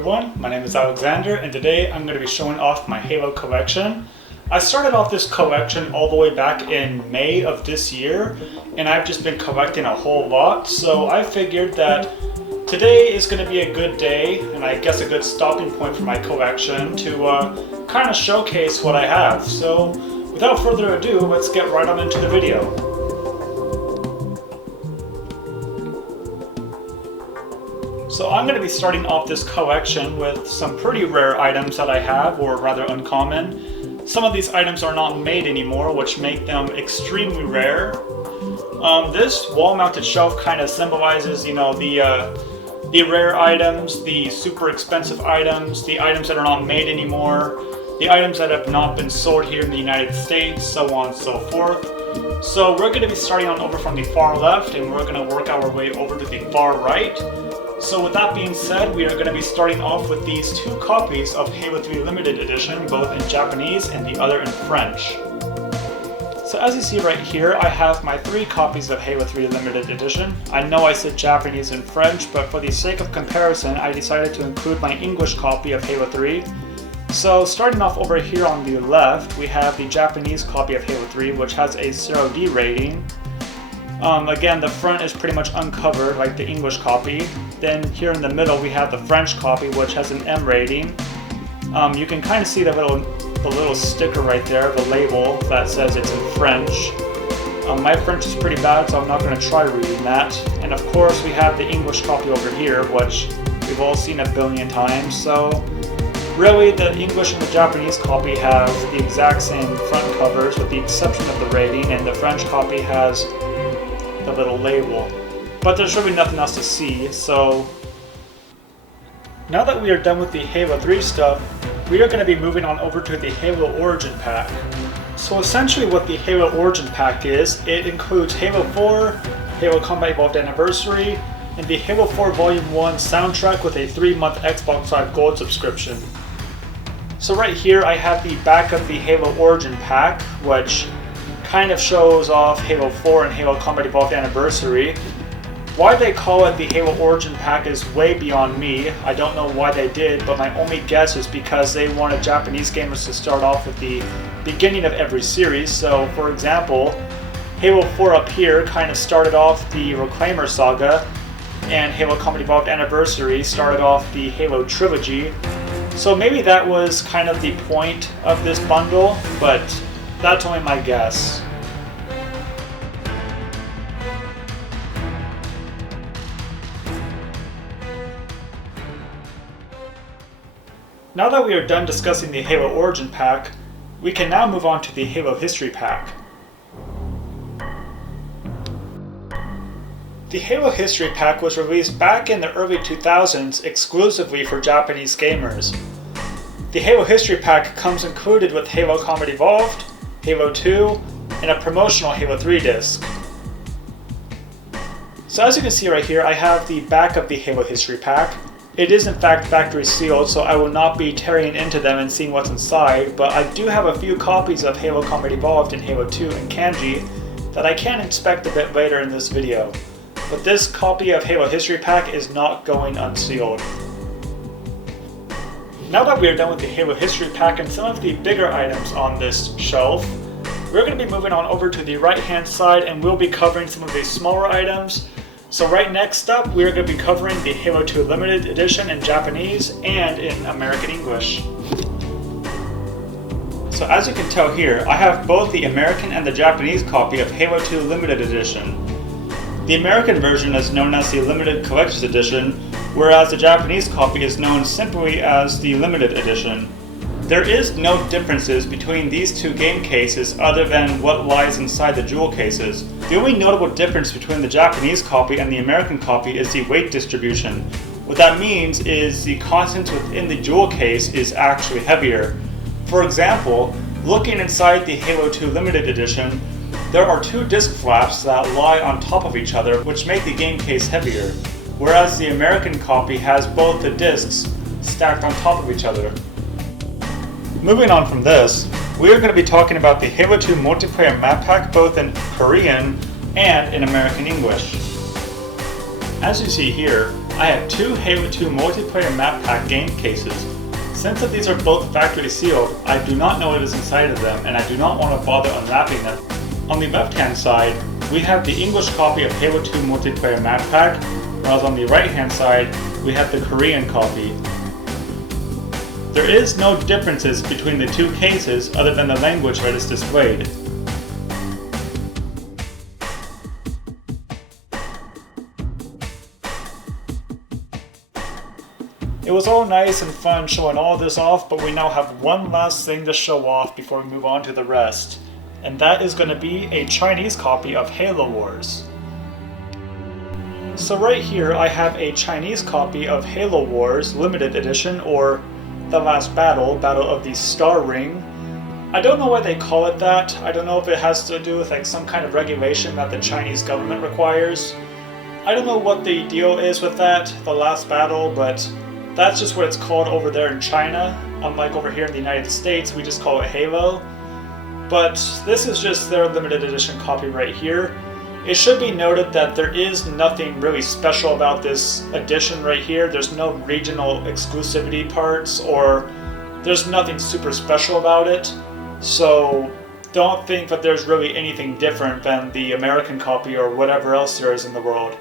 everyone, my name is Alexander and today I'm going to be showing off my Halo collection. I started off this collection all the way back in May of this year and I've just been collecting a whole lot, so I figured that today is going to be a good day and I guess a good stopping point for my collection to kind of showcase what I have. So without further ado, let's get right on into the video. So I'm going to be starting off this collection with some pretty rare items that I have, or rather uncommon. Some of these items are not made anymore, which make them extremely rare. This wall-mounted shelf kind of symbolizes, the rare items, the super expensive items, the items that are not made anymore, the items that have not been sold here in the United States, so on and so forth. So we're going to be starting on over from the far left and we're going to work our way over to the far right. So with that being said, we are going to be starting off with these two copies of Halo 3 Limited Edition, both in Japanese and the other in French. So as you see right here, I have my three copies of Halo 3 Limited Edition. I know I said Japanese and French, but for the sake of comparison, I decided to include my English copy of Halo 3. So starting off over here on the left, we have the Japanese copy of Halo 3, which has a 0D rating. Again, the front is pretty much uncovered like the English copy. Then here in the middle we have the French copy, which has an M rating. You can kind of see the little sticker right there, the label that says it's in French. My French is pretty bad, so I'm not going to try reading that. And of course we have the English copy over here, which we've all seen a billion times. So really the English and the Japanese copy have the exact same front covers with the exception of the rating, and the French copy has the little label. But there's really nothing else to see, so now that we are done with the Halo 3 stuff, we are going to be moving on over to the Halo Origin Pack. So essentially what the Halo Origin Pack is, it includes Halo 4, Halo Combat Evolved Anniversary, and the Halo 4 Volume 1 soundtrack with a 3-month Xbox Live Gold subscription. So right here I have the back of the Halo Origin Pack, which kind of shows off Halo 4 and Halo Combat Evolved Anniversary. Why they call it the Halo Origin Pack is way beyond me. I don't know why they did, but my only guess is because they wanted Japanese gamers to start off with the beginning of every series. So for example, Halo 4 up here kind of started off the Reclaimer saga, and Halo Combat Evolved Anniversary started off the Halo trilogy. So maybe that was kind of the point of this bundle, but that's only my guess. Now that we are done discussing the Halo Origin Pack, we can now move on to the Halo History Pack. The Halo History Pack was released back in the early 2000s exclusively for Japanese gamers. The Halo History Pack comes included with Halo Combat Evolved, Halo 2, and a promotional Halo 3 disc. So as you can see right here, I have the back of the Halo History Pack. It is in fact factory sealed, so I will not be tearing into them and seeing what's inside, but I do have a few copies of Halo Combat Evolved and Halo 2 in kanji that I can inspect a bit later in this video. But this copy of Halo History Pack is not going unsealed. Now that we are done with the Halo History Pack and some of the bigger items on this shelf, we're going to be moving on over to the right hand side and we'll be covering some of the smaller items. So right next up, we're going to be covering the Halo 2 Limited Edition in Japanese and in American English. So as you can tell here, I have both the American and the Japanese copy of Halo 2 Limited Edition. The American version is known as the Limited Collector's Edition, whereas the Japanese copy is known simply as the Limited Edition. There is no differences between these two game cases other than what lies inside the jewel cases. The only notable difference between the Japanese copy and the American copy is the weight distribution. What that means is the contents within the jewel case is actually heavier. For example, looking inside the Halo 2 Limited Edition, there are two disc flaps that lie on top of each other, which make the game case heavier, whereas the American copy has both the discs stacked on top of each other. Moving on from this, we are going to be talking about the Halo 2 multiplayer map pack both in Korean and in American English. As you see here, I have two Halo 2 multiplayer map pack game cases. Since that these are both factory sealed, I do not know what is inside of them and I do not want to bother unwrapping them. On the left hand side, we have the English copy of Halo 2 multiplayer map pack, whereas on the right hand side, we have the Korean copy. There is no differences between the two cases other than the language that is displayed. It was all nice and fun showing all this off, but we now have one last thing to show off before we move on to the rest. And that is going to be a Chinese copy of Halo Wars. So right here I have a Chinese copy of Halo Wars Limited Edition, or The Last Battle, Battle of the Star Ring. I don't know why they call it that. I don't know if it has to do with like some kind of regulation that the Chinese government requires. I don't know what the deal is with that, The Last Battle, but that's just what it's called over there in China. Unlike over here in the United States, we just call it Halo. But this is just their limited edition copy right here. It should be noted that there is nothing really special about this edition right here. There's no regional exclusivity parts, or there's nothing super special about it. So don't think that there's really anything different than the American copy or whatever else there is in the world.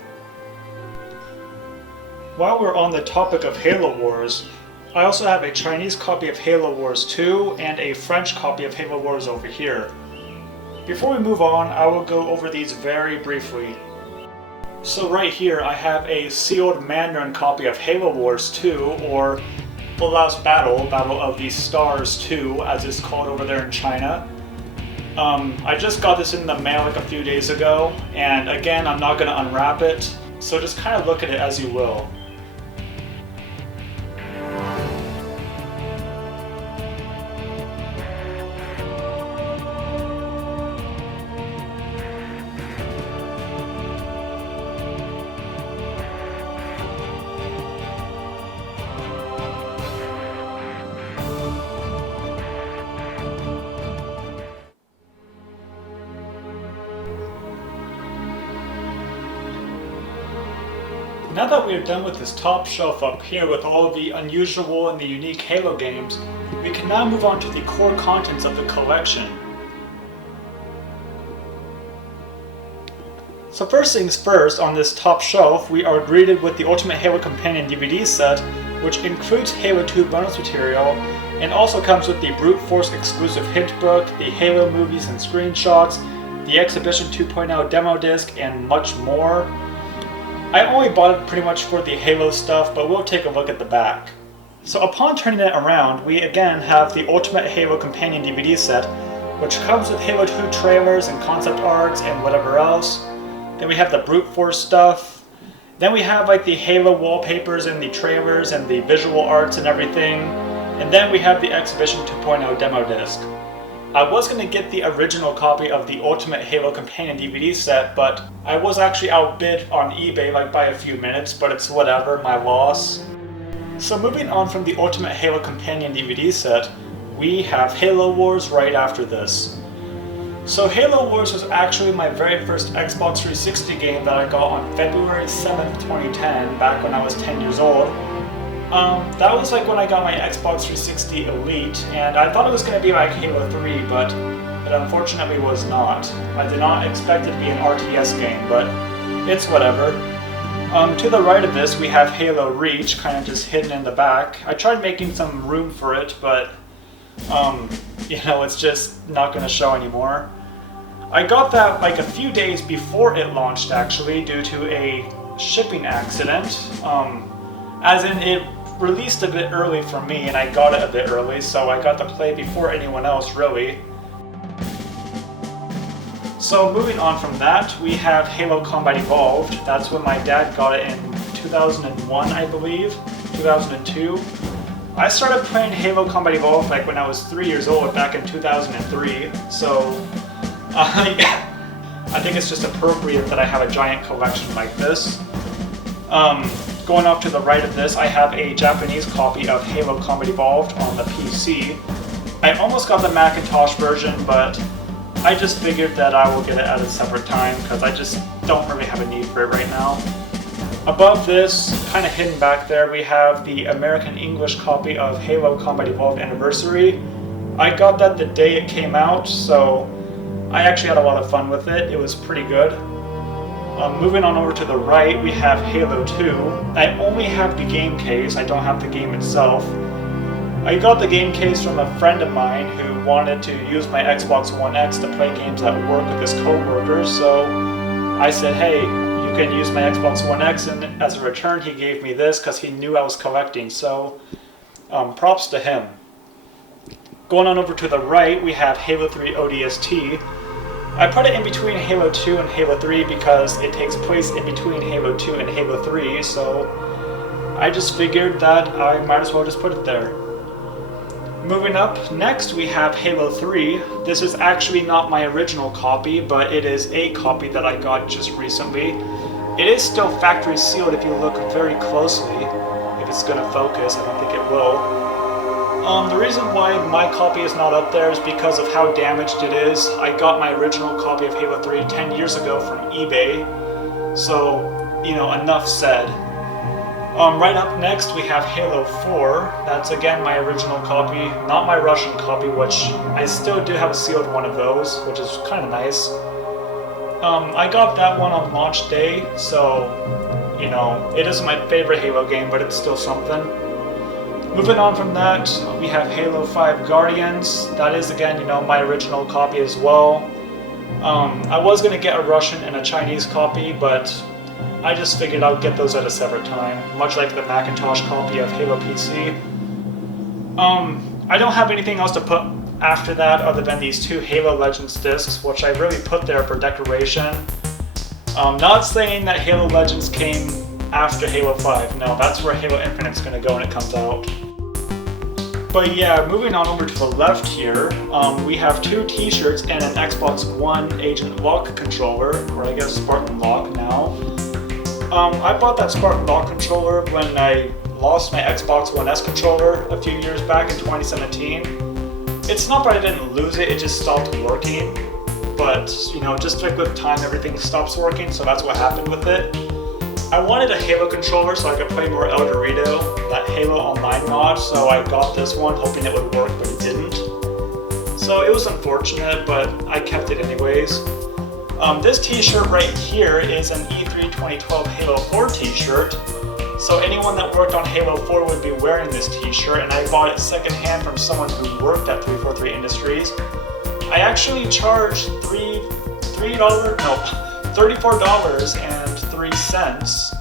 While we're on the topic of Halo Wars, I also have a Chinese copy of Halo Wars 2 and a French copy of Halo Wars over here. Before we move on, I will go over these very briefly. So right here I have a sealed Mandarin copy of Halo Wars 2, or The Last Battle, Battle of the Stars 2, as it's called over there in China. I just got this in the mail like a few days ago, and again, I'm not going to unwrap it, so just kind of look at it as you will. Now that we are done with this top shelf up here with all of the unusual and the unique Halo games, we can now move on to the core contents of the collection. So first things first, on this top shelf we are greeted with the Ultimate Halo Companion DVD set, which includes Halo 2 bonus material and also comes with the Brute Force exclusive hint book, the Halo movies and screenshots, the Exhibition 2.0 demo disc, and much more. I only bought it pretty much for the Halo stuff, but we'll take a look at the back. So upon turning it around, we again have the Ultimate Halo Companion DVD set, which comes with Halo 2 trailers and concept arts and whatever else. Then we have the Brute Force stuff. Then we have like the Halo wallpapers and the trailers and the visual arts and everything. And then we have the Exhibition 2.0 demo disc. I was going to get the original copy of the Ultimate Halo Companion DVD set, but I was actually outbid on eBay like by a few minutes, but it's whatever, my loss. So moving on from the Ultimate Halo Companion DVD set, we have Halo Wars right after this. So Halo Wars was actually my very first Xbox 360 game that I got on February 7th, 2010, back when I was 10 years old. That was like when I got my Xbox 360 Elite, and I thought it was going to be like Halo 3, but it unfortunately was not. I did not expect it to be an RTS game, but it's whatever. To the right of this we have Halo Reach, kind of just hidden in the back. I tried making some room for it, but you know, it's just not going to show anymore. I got that like a few days before it launched actually, due to a shipping accident. As in, it released a bit early for me and I got it a bit early, so I got to play before anyone else really. So moving on from that, we have Halo Combat Evolved. That's when my dad got it in 2001, I believe, 2002. I started playing Halo Combat Evolved like when I was 3 years old, back in 2003, so I think it's just appropriate that I have a giant collection like this. Going off to the right of this, I have a Japanese copy of Halo Combat Evolved on the PC. I almost got the Macintosh version, but I just figured that I will get it at a separate time because I just don't really have a need for it right now. Above this, kind of hidden back there, we have the American English copy of Halo Combat Evolved Anniversary. I got that the day it came out, so I actually had a lot of fun with it. It was pretty good. Moving on over to the right, we have Halo 2. I only have the game case, I don't have the game itself. I got the game case from a friend of mine who wanted to use my Xbox One X to play games at work with his co-workers, so I said, hey, you can use my Xbox One X, and as a return he gave me this because he knew I was collecting, so props to him. Going on over to the right, we have Halo 3 ODST. I put it in between Halo 2 and Halo 3 because it takes place in between Halo 2 and Halo 3, so I just figured that I might as well just put it there. Moving up, next we have Halo 3. This is actually not my original copy, but it is a copy that I got just recently. It is still factory sealed if you look very closely. If it's going to focus, I don't think it will. The reason why my copy is not up there is because of how damaged it is. I got my original copy of Halo 3 10 years ago from eBay, so, you know, enough said. Right up next we have Halo 4. That's again my original copy, not my Russian copy, which I still do have a sealed one of those, which is kind of nice. I got that one on launch day, so, you know, it isn't my favorite Halo game, but it's still something. Moving on from that, we have Halo 5 Guardians. That is, again, you know, my original copy as well. I was going to get a Russian and a Chinese copy, but I just figured I'd get those at a separate time, much like the Macintosh copy of Halo PC. I don't have anything else to put after that other than these two Halo Legends discs, which I really put there for decoration. Not saying that Halo Legends came after Halo 5, no, that's where Halo Infinite's going to go when it comes out. But yeah, moving on over to the left here, we have two t-shirts and an Xbox One Agent Lock controller, or I guess Spartan Lock now. I bought that Spartan Lock controller when I lost my Xbox One S controller a few years back in 2017. It's not that I didn't lose it, it just stopped working. But, you know, just like with time, everything stops working, so that's what happened with it. I wanted a Halo controller so I could play more El Dorito, that Halo Online mod, so I got this one hoping it would work, but it didn't. So it was unfortunate, but I kept it anyways. This t-shirt right here is an E3 2012 Halo 4 t-shirt. So anyone that worked on Halo 4 would be wearing this t-shirt, and I bought it secondhand from someone who worked at 343 Industries. I actually charged $34.03.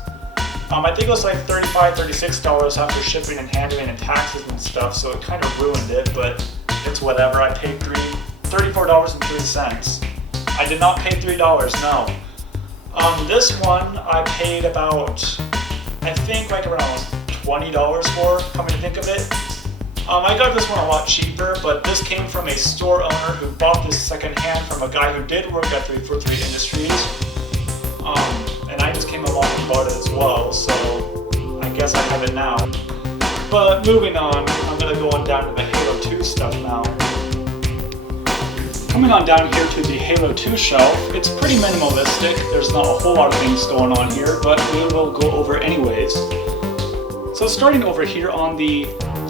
I think it was like $35, $36 after shipping and handling and taxes and stuff, so it kind of ruined it, but it's whatever. I paid $34.03. I did not pay $3, no. This one I paid about, I think like around $20 for, coming to think of it. I got this one a lot cheaper, but this came from a store owner who bought this secondhand from a guy who did work at 343 Industries. And I just came along and bought it as well, so I guess I have it now. But moving on, I'm going to go on down to the Halo 2 stuff now. Coming on down here to the Halo 2 shelf, it's pretty minimalistic. There's not a whole lot of things going on here, but we will go over anyways. So starting over here on the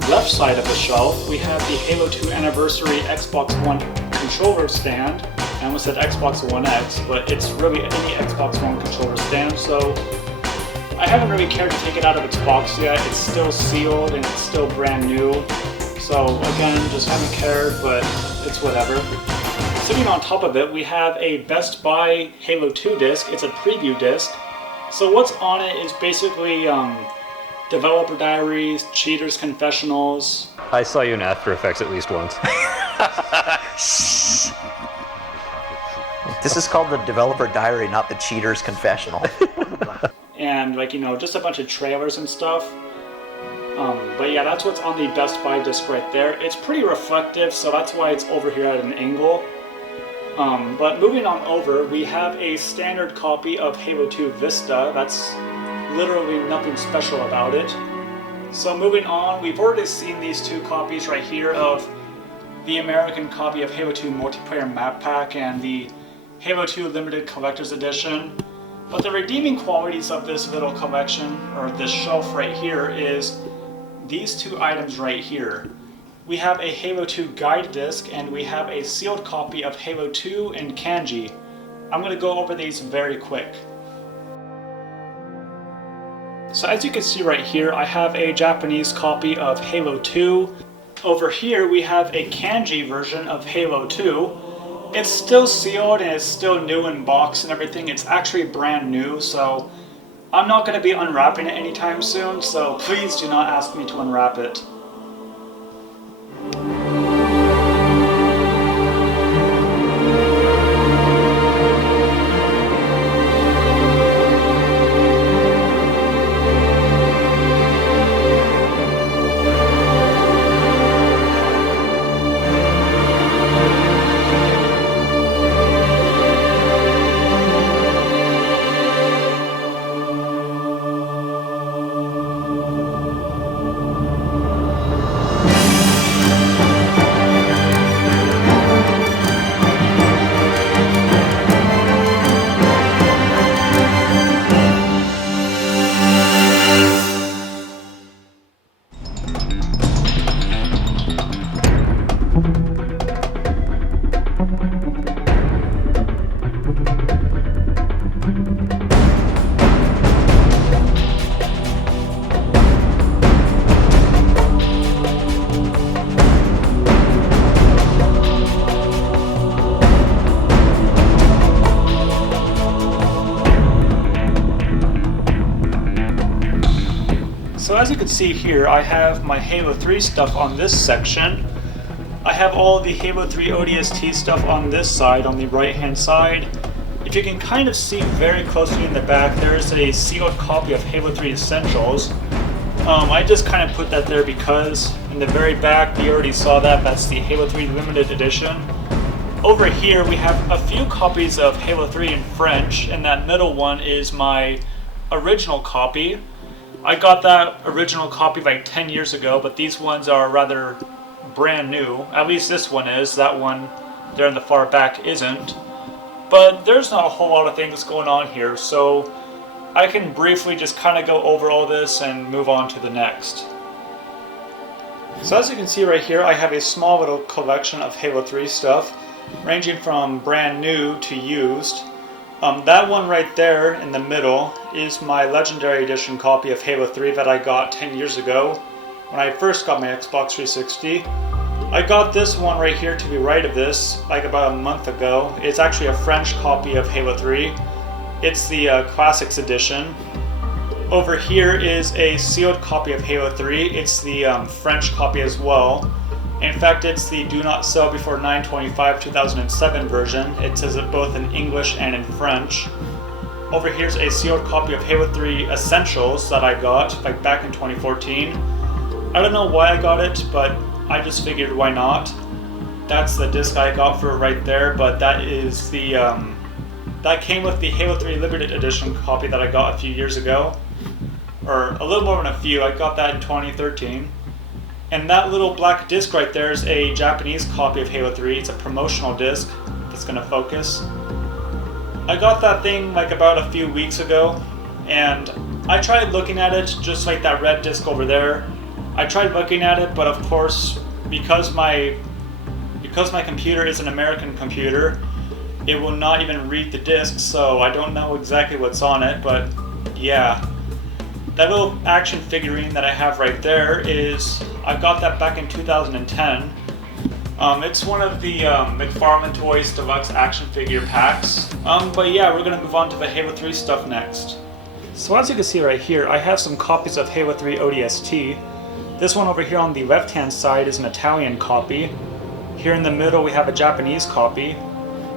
left side of the shelf, we have the Halo 2 Anniversary Xbox One controller stand. I almost said Xbox One X, but it's really any Xbox One controller stand, so I haven't really cared to take it out of its box yet. It's still sealed and it's still brand new, so again, just haven't cared, but it's whatever. Sitting on top of it, we have a Best Buy Halo 2 disc. It's a preview disc. So what's on it is basically developer diaries, cheaters' confessionals. I saw you in After Effects at least once. This is called the developer diary, not the cheater's confessional. And like, you know, just a bunch of trailers and stuff. But yeah, that's what's on the Best Buy disc right there. It's pretty reflective, so that's why it's over here at an angle. But moving on over, we have a standard copy of Halo 2 Vista. That's literally nothing special about it. So moving on, we've already seen these two copies right here of the American copy of Halo 2 Multiplayer Map Pack and the Halo 2 Limited Collector's Edition. But the redeeming qualities of this little collection, or this shelf right here, is these two items right here. We have a Halo 2 guide disc and we have a sealed copy of Halo 2 in kanji. I'm going to go over these very quick. So as you can see right here, I have a Japanese copy of Halo 2. Over here we have a kanji version of Halo 2. It's still sealed and it's still new in box and everything. It's actually brand new, so I'm not going to be unwrapping it anytime soon, so please do not ask me to unwrap it. So as you can see here, I have my Halo 3 stuff on this section. I have all the Halo 3 ODST stuff on this side, on the right hand side. If you can kind of see very closely in the back, there is a sealed copy of Halo 3 Essentials. I just kind of put that there because in the very back, you already saw that, that's the Halo 3 Limited Edition. Over here we have a few copies of Halo 3 in French, and that middle one is my original copy. I got that original copy like 10 years ago, but these ones are rather brand new. At least this one is. That one there in the far back isn't. But there's not a whole lot of things going on here, so I can briefly just kind of go over all this and move on to the next. So as you can see right here, I have a small little collection of Halo 3 stuff, ranging from brand new to used. That one right there in the middle is my Legendary Edition copy of Halo 3 that I got 10 years ago when I first got my Xbox 360. I got this one right here to the right of this like about a month ago. It's actually a French copy of Halo 3. It's the Classics Edition. Over here is a sealed copy of Halo 3. It's the French copy as well. In fact, it's the Do Not Sell Before 9/25/2007 version. It says it both in English and in French. Over here's a sealed copy of Halo 3 Essentials that I got like back in 2014. I don't know why I got it, but I just figured why not. That's the disc I got for it right there, but that is the that came with the Halo 3 Limited Edition copy that I got a few years ago, or a little more than a few. I got that in 2013. And that little black disc right there is a Japanese copy of Halo 3. It's a promotional disc that's going to focus. I got that thing like about a few weeks ago, and I tried looking at it just like that red disc over there. I tried looking at it, but of course, because my computer is an American computer, it will not even read the disc, so I don't know exactly what's on it, but yeah. That little action figurine that I have right there is, I got that back in 2010. It's one of the McFarlane Toys Deluxe action figure packs. But yeah, we're gonna move on to the Halo 3 stuff next. So as you can see right here, I have some copies of Halo 3 ODST. This one over here on the left hand side is an Italian copy. Here in the middle we have a Japanese copy.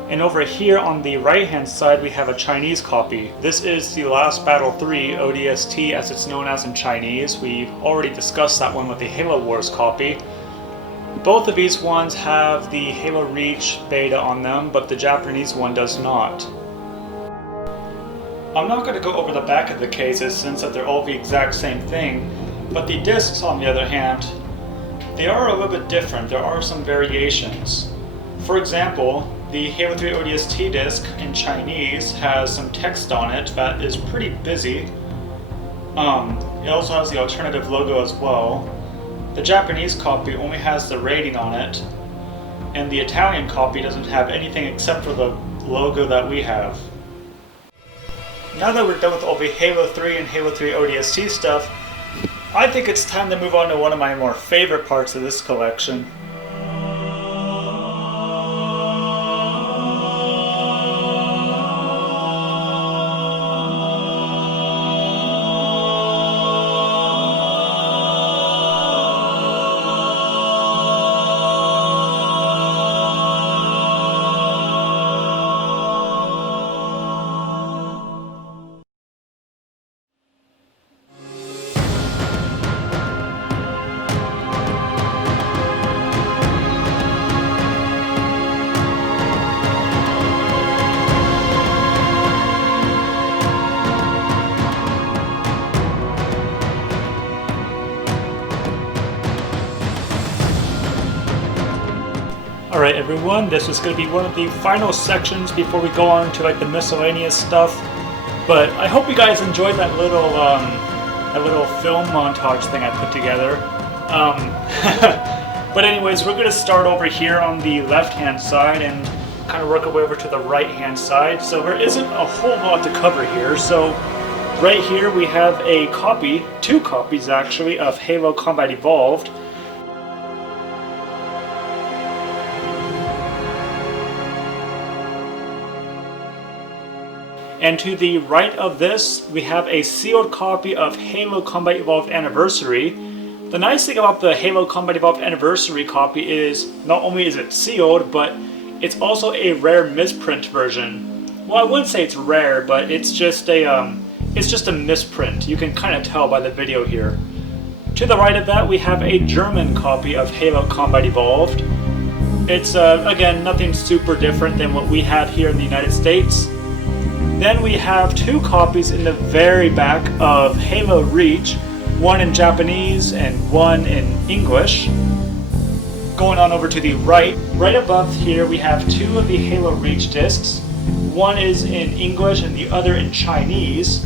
And over here on the right hand side we have a Chinese copy. This is the Last Battle 3 ODST as it's known as in Chinese. We've already discussed that one with the Halo Wars copy. Both of these ones have the Halo Reach beta on them, but the Japanese one does not. I'm not going to go over the back of the cases since that they're all the exact same thing, but the discs on the other hand, they are a little bit different. There are some variations. For example, The Halo 3 ODST disc in Chinese has some text on it that is pretty busy. It also has the alternative logo as well. The Japanese copy only has the rating on it, and the Italian copy doesn't have anything except for the logo that we have. Now that we're done with all the Halo 3 and Halo 3 ODST stuff, I think it's time to move on to one of my more favorite parts of this collection. Alright everyone, this is going to be one of the final sections before we go on to like the miscellaneous stuff. But I hope you guys enjoyed that little film montage thing I put together. But anyways, we're going to start over here on the left hand side and kind of work our way over to the right hand side. So there isn't a whole lot to cover here. So right here we have a copy, two copies actually, of Halo Combat Evolved. And to the right of this, we have a sealed copy of Halo Combat Evolved Anniversary. The nice thing about the Halo Combat Evolved Anniversary copy is, not only is it sealed, but it's also a rare misprint version. Well, I wouldn't say it's rare, but it's just a misprint. You can kind of tell by the video here. To the right of that, we have a German copy of Halo Combat Evolved. It's, again, nothing super different than what we have here in the United States. Then we have two copies in the very back of Halo Reach, one in Japanese and one in English. Going on over to the right above here we have two of the Halo Reach discs. One is in English and the other in Chinese.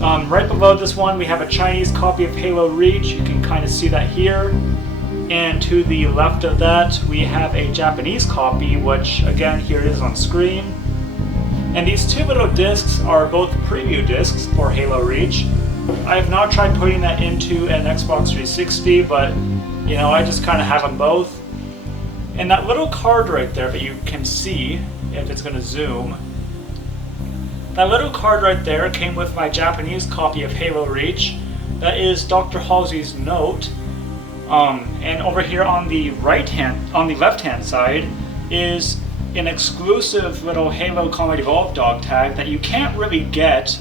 Right below this one we have a Chinese copy of Halo Reach, you can kind of see that here. And to the left of that we have a Japanese copy, which again here it is on screen. And these two little discs are both preview discs for Halo Reach. I have not tried putting that into an Xbox 360, but you know, I just kind of have them both. And that little card right there that you can see, if it's going to zoom, that little card right there came with my Japanese copy of Halo Reach. That is Dr. Halsey's note. And over here on the left hand side is an exclusive little Halo Combat Evolved dog tag that you can't really get.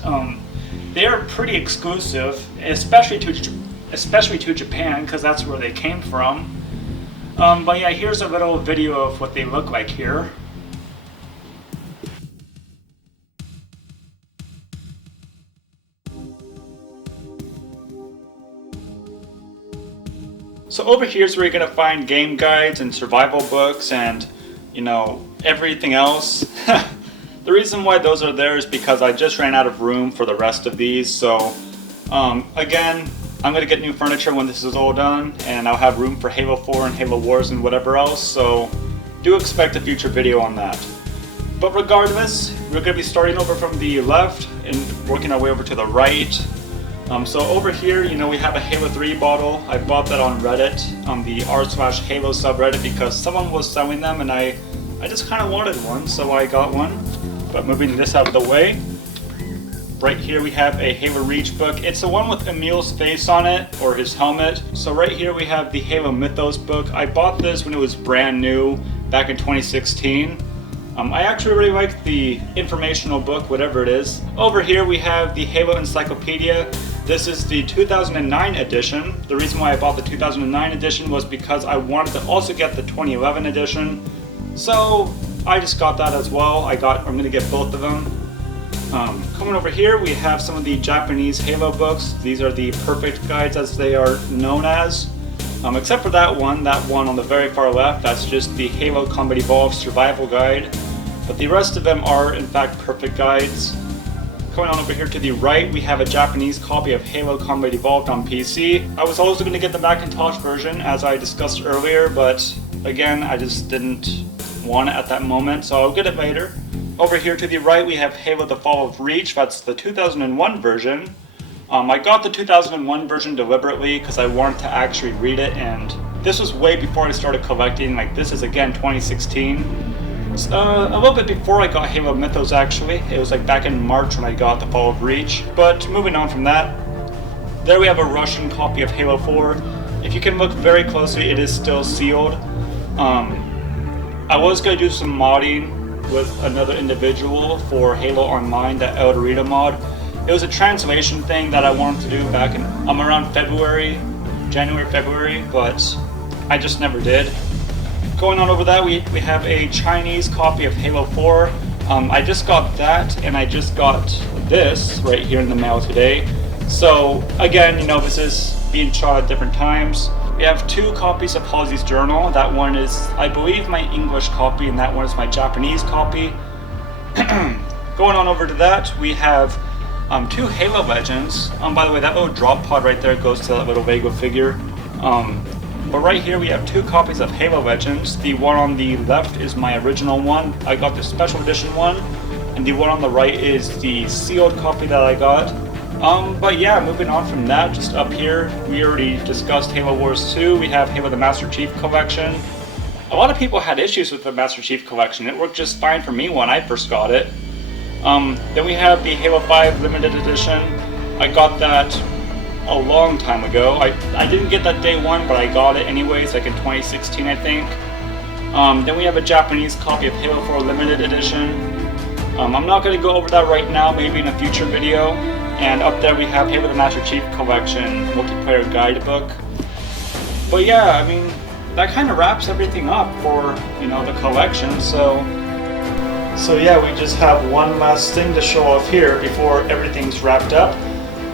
They're pretty exclusive, especially to Japan, because that's where they came from. But yeah, here's a little video of what they look like here. So over here is where you're going to find game guides and survival books and, you know, everything else. The reason why those are there is because I just ran out of room for the rest of these. So again, I'm going to get new furniture when this is all done, and I'll have room for Halo 4 and Halo Wars and whatever else, so do expect a future video on that. But regardless, we're going to be starting over from the left and working our way over to the right. So over here, you know, we have a Halo 3 bottle. I bought that on Reddit, on the r/Halo subreddit, because someone was selling them and I just kind of wanted one, so I got one. But moving this out of the way, right here we have a Halo Reach book. It's the one with Emil's face on it, or his helmet. So right here we have the Halo Mythos book. I bought this when it was brand new, back in 2016. I actually really like the informational book, whatever it is. Over here we have the Halo Encyclopedia. This is the 2009 edition. The reason why I bought the 2009 edition was because I wanted to also get the 2011 edition. So I just got that as well. I'm gonna get both of them. Coming over here, we have some of the Japanese Halo books. These are the perfect guides, as they are known as. Except for that one on the very far left, that's just the Halo Combat Evolved Survival Guide. But the rest of them are in fact perfect guides. Going on over here to the right, we have a Japanese copy of Halo Combat Evolved on PC. I was also going to get the Macintosh version as I discussed earlier, but again, I just didn't want it at that moment, so I'll get it later. Over here to the right, we have Halo The Fall of Reach. That's the 2001 version. I got the 2001 version deliberately because I wanted to actually read it, and this was way before I started collecting. Like, this is again 2016. A little bit before I got Halo Mythos actually. It was like back in March when I got The Fall of Reach. But moving on from that, there we have a Russian copy of Halo 4. If you can look very closely, it is still sealed. I was going to do some modding with another individual for Halo Online, that El Dorito mod. It was a translation thing that I wanted to do back in around January, February, but I just never did. Going on over that, we have a Chinese copy of Halo 4. I just got that, and I just got this right here in the mail today. So again, you know, this is being shot at different times. We have 2 copies of Halsey's Journal. That one is, I believe, my English copy, and that one is my Japanese copy. Going on over to that, we have 2 Halo Legends. By the way, that little drop pod right there goes to that little Lego figure. But right here we have 2 copies of Halo Legends. The one on the left is my original one. I got the special edition one. And the one on the right is the sealed copy that I got. But yeah, moving on from that, just up here, we already discussed Halo Wars 2. We have Halo the Master Chief Collection. A lot of people had issues with the Master Chief Collection. It worked just fine for me when I first got it. Then we have the Halo 5 Limited Edition. I got that a long time ago. I didn't get that day one, but I got it anyways, like in 2016 I think. Then we have a Japanese copy of Halo 4 Limited Edition. I'm not going to go over that right now, maybe in a future video. And up there we have Halo the Master Chief Collection Multiplayer Guidebook. But yeah, I mean, that kind of wraps everything up for, you know, the collection, so yeah, we just have one last thing to show off here before everything's wrapped up.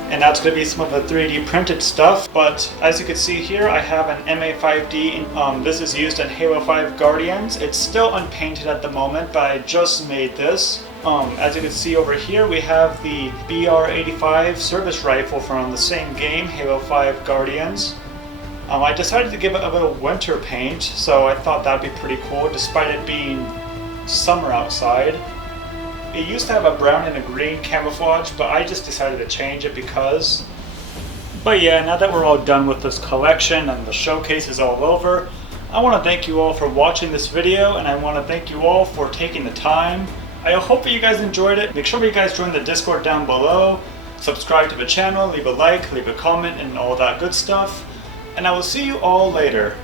And that's going to be some of the 3D printed stuff. But as you can see here, I have an MA5D. This is used in Halo 5 Guardians. It's still unpainted at the moment, but I just made this. As you can see over here, we have the BR85 service rifle from the same game, Halo 5 Guardians. I decided to give it a little winter paint, so I thought that'd be pretty cool, despite it being summer outside. It used to have a brown and a green camouflage, but I just decided to change it because. But yeah, now that we're all done with this collection and the showcase is all over, I want to thank you all for watching this video, and I want to thank you all for taking the time. I hope that you guys enjoyed it. Make sure you guys join the Discord down below, subscribe to the channel, leave a like, leave a comment, and all that good stuff. And I will see you all later.